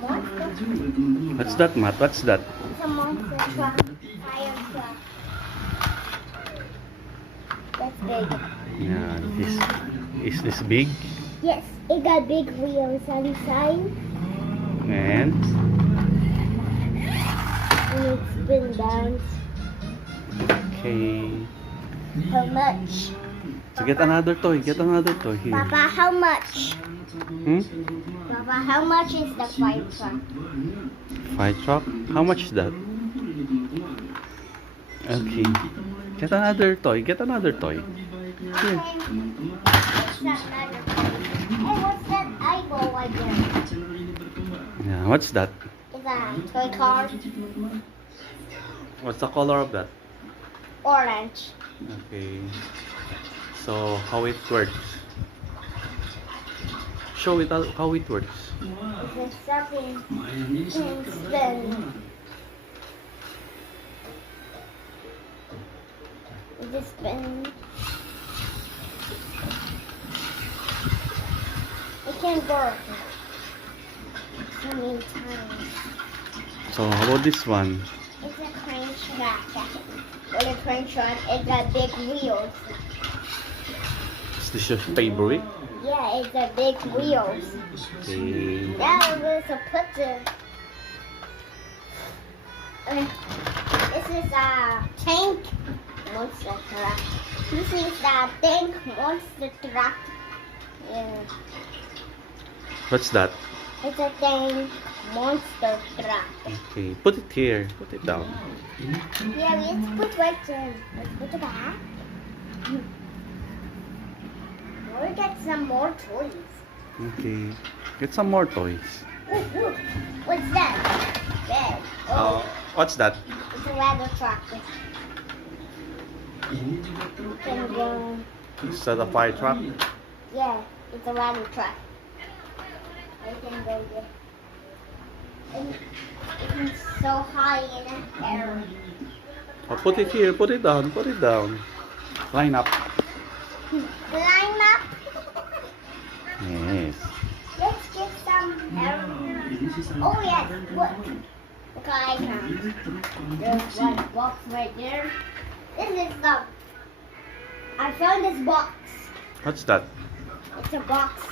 monster. What's that, Matt? What's that? It's a monster truck. Fire truck. That's big. Yeah, is this big? Yes, it got big wheels on the side. And And it spin down. okay. How much? So get another toy. Get another toy here. Papa, how much? Hmm? Papa, how much is the fire truck? Fire truck? How much is that? Okay. Get another toy. Get another toy. Here. What's that another toy? Hey, what's that eyeball right there? Yeah, what's that? Is that a toy car? What's the color of that? Orange. Okay. So how it works? Show it how it works. Is it something can spin? Is it spin? It can work. So many times. So how about this one? It's a crane track. With a crane track, it got big wheels. Is this your favorite? Yeah, it's a big wheels. Okay. Now we're going to put the. This is a tank monster truck. This is the tank monster truck. Yeah, What's that? it's a tank monster truck. Okay. Put it here. Put it down. Yeah, let's put right there. Let's put it back. We'll get some more toys. Okay. Get some more toys. Ooh, ooh. What's that? Bed. Oh, What's that? it's a ladder truck. Can go. Is that a fire truck? Yeah, it's a ladder truck. I can go there. And it's so high in the air. Oh, put it here. Put it down. Put it down. Line up. Climb up. Yes. Let's get some air. Oh yes, look. Look I found. There's one box right there. This is the. I found this box. What's that? It's a box.